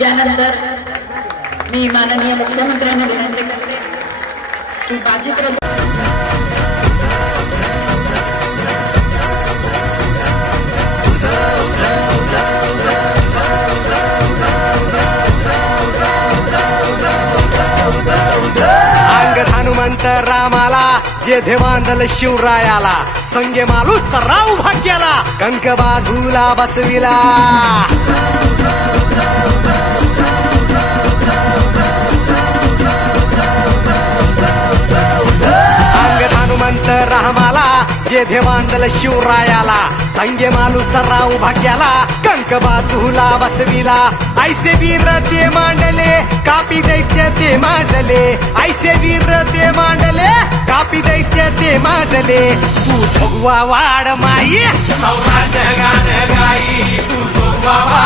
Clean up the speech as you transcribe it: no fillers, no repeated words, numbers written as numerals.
यानंतर मी माननीय मुख्यमंत्र्यांना विनंती करते की बाजीप्रभू हनुमंत रामाला जे देवांदल शिवरायाला संगे मालू सराव भाग्याला कंक बाजूला बसविला हनुमंत रामाला जे देवांदल शिवरायाला संगे मालू सराव भाग्याला कंक बाजूला बसविला ऐसे वीर ते मांडले कापी दैत्य ते माजले ऐसे वीर ते मांडले कापी दैत्य ते माजले तू भगवा वाड माई सौराज गान गाई तू भगवा